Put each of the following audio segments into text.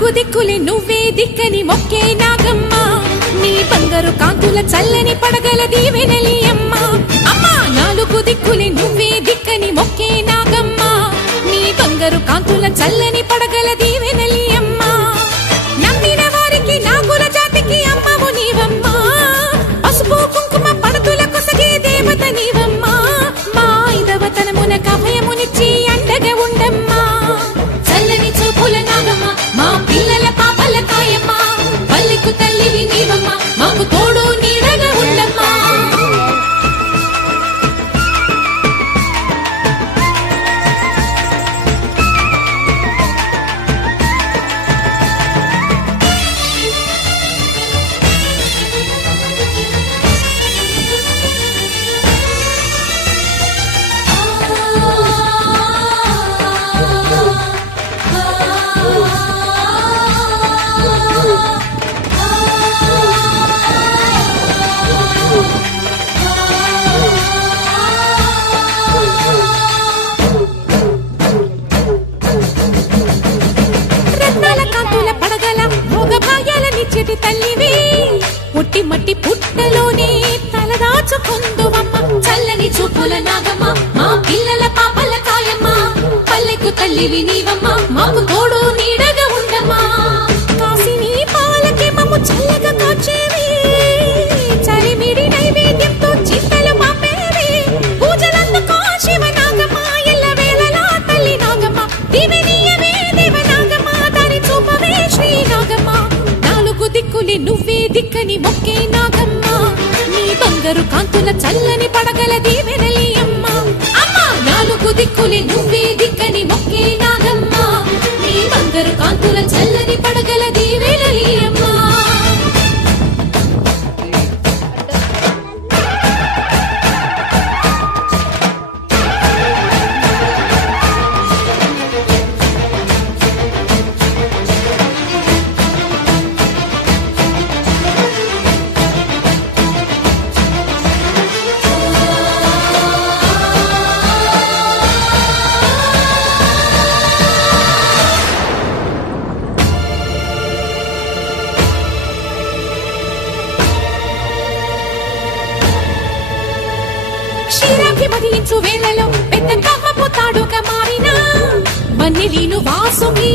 నాలుగు దిక్కులే నువ్వే దిక్కని మొక్కే నాగమ్మ నీ బంగారు కాంతుల చల్లని పడగల దీవెనలి అమ్మ అమ్మా నాలుగు దిక్కులే నువ్వే దిక్కని మొక్కే నాగమ్మ నీ బంగారు కాంతుల చల్లని పడగల దీవెనలి అమ్మ నమ్మిన వారికి నాగుల జాతికి అమ్మవు నీవమ్మ పసుపు కుంకుమ పడతుల కొసగే దేవత నీవమ్మ మా ఐదవతనమున కభయమునిచ్చి అండగా ఉండమ్మా చల్లని చూపుల నాగమ్మ మా పిల్లల పాపల కాయమ్మ పల్లెకు తల్లివి నీవమ్మ మాకు తోడు నీడగా ఉండమ్మా తల్లివి పుట్టి మట్టి పుట్టలోనే తలదాచుకుందువమ్మ చల్లని చూపుల నాగమ్మ మా పిల్లల పాపల కాయమ్మ పల్లెకు తల్లివి నీవమ్మ మాకు తోడు నీడగా ఉండమ్మా కాసిని పాలకి మమ్ము చల్లగా కాచేవి చలిమిడి నైవేద్యంతో చింతలు మాపేవి పూజలందుకో శివ నాగమ్మ ఎల్ల వేళలా తల్లి నాగమ్మ దివెనీయవే దేవ నాగమ్మ దాని చూపవే శ్రీ నాగమ్మ దిక్కులే నువ్వే దిక్కని మొక్కే నాగమ్మ నీ బంగారు కాంతుల చల్లని పడగల దీవెనలి అమ్మ అమ్మా నాలుగు దిక్కులే నువ్వే దిక్కని మొక్కే నాగమ్మ నీ బంగారు కాంతుల చల్లని పడగల దీవెనలి అమ్మ క్షీరాభిమదించు వేళలో పెద్ద కవ్వపు తాడుగా మారినా వన్నెలీను వాసుమి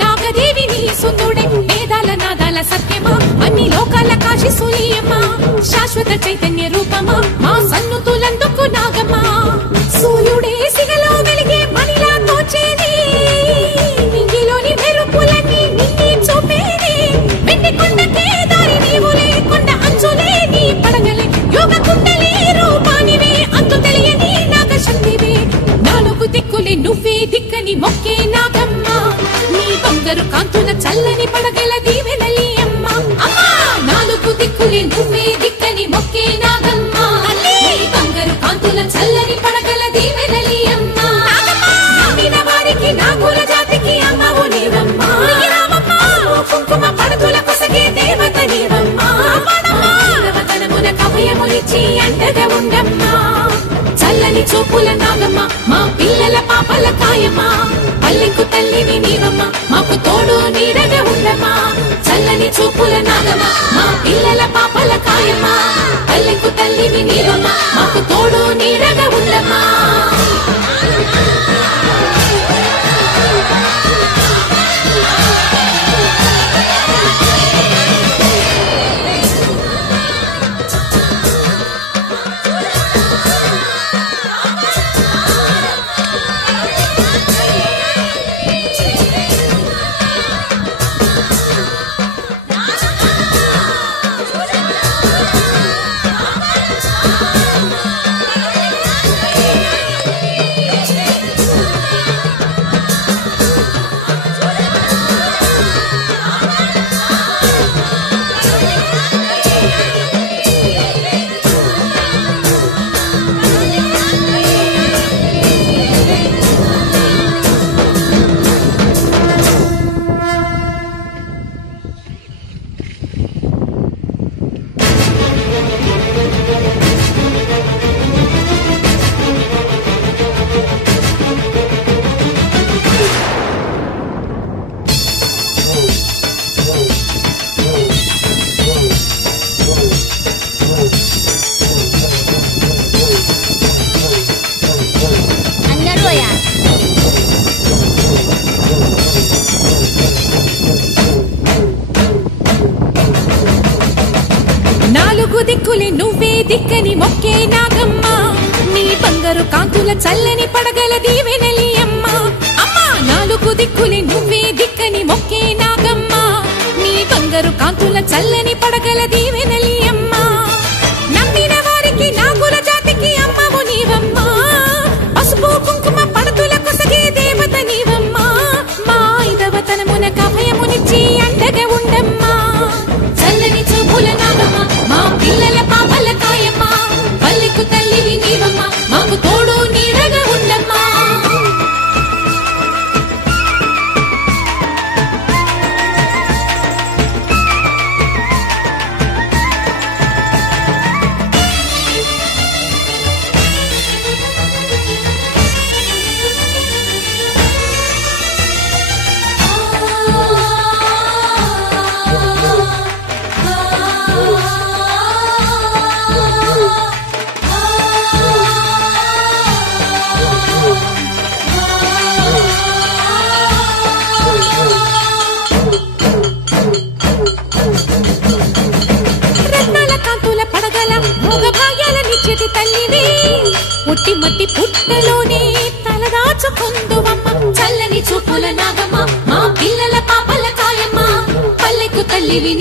నాగదేవి నీ సుందుడే వేదాల నాదాల సత్యమా అన్ని లోకాల కాశీ సూయమ్మా శాశ్వత చైతన్య రూపమా మా సన్నుతులందుకు నాగమ్మా సూర్యుడే సిగలో వెలిగే మణిలా తోచేది నింగిలోని మెరుపులన్నీ నిన్నే చూపేది వెండి కొండకే దారి నీవు లేకుండా అంచులే నీ పడగలే యోగ కుండలే రూపానివే అంతు తెలియని నాగశక్తివే నాలుగు దిక్కులే నువ్వే దిక్కని మొక్కే నాగమ్మ నీ బంగారు కాంతుల చల్లని పడగల దీవెనలి అమ్మ అమ్మా నాలుగు దిక్కులే నువ్వే దిక్కని మొక్కే నాగమ్మ నీ బంగారు కాంతుల చల్లని పడగల దీవెనలి అమ్మ నమ్మిన వారికి నాగుల జాతికి అమ్మవు నీవమ్మ కుంకుమ పడతుల కొసగే దేవత నీవమ్మ దేవతనమున కభయమునిచ్చి అండగా ఉండమ్మా చల్లని చూపుల నాగమ్మ మా పిల్లల పాపల కాయమ్మ పల్లెకు తల్లివి నీవమ్మ మాకు తోడు నీడగా ఉండమ్మా చల్లని చూపుల నాగమ్మ మా పిల్లల పాపల కాయమ్మ పల్లెకు తల్లివి నీవమ్మ మాకు తోడు నీడగా ఉండమ్మా దిక్కులే నువ్వే దిక్కని మొక్కే నాగమ్మ నీ బంగారు కాంతుల చల్లని పడగల దీవెనలి అమ్మ అమ్మా నాలుగు దిక్కులే నువ్వే దిక్కని మొక్కే నాగమ్మ నీ బంగారు కాంతుల చల్లని పడగల దీవెనలి అమ్మ నమ్మిన వారికి నాగుల జాతికి అమ్మవు నీవమ్మ పసుపు కుంకుమ పడతుల కొసగే దేవత నీవమ్మ మా ఐదవతనమున కభయమునిచ్చి అండగా ఉండమ్మా చల్లని చూపుల నాగమ్మ మా పిల్లల పాపల కాయమ్మ పల్లెకు తల్లివి నీవమ్మ మాకు తోడు నీడగా ఉండమ్మా తల్లివి పుట్టి మట్టి పుట్టలోనే తలదాచుకుందువమ్మ చల్లని చూపుల నాగమ్మ మా పిల్లల పాపల కాయమ్మ పల్లెకు తల్లివి